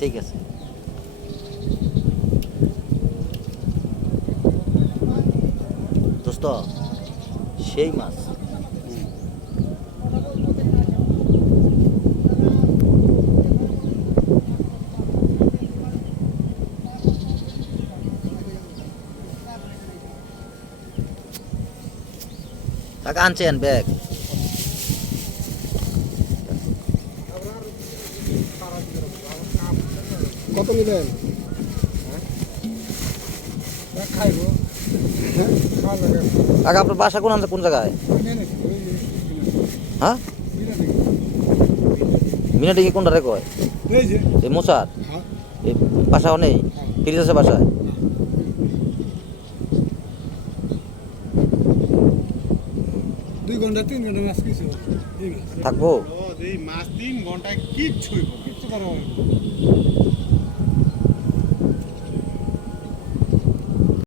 ঠিক আছে। দোস্ত সেই মাছ। কাকা আনছেন ব্যাগ? কত নিবেন? খাইবো। কাকা আপনার বাসা কোন জায়গায়? হ্যাঁ, মিনাডিকে কোনটা রে কয়? এই মোসার এই বাসাও নেই, ফ্রিজ আছে বাসায়? 2 ঘন্টা 3 ঘন্টা মাছ কিছু থাকবো। মাছ 3 ঘন্টায় কিচ্ছু করা হবে।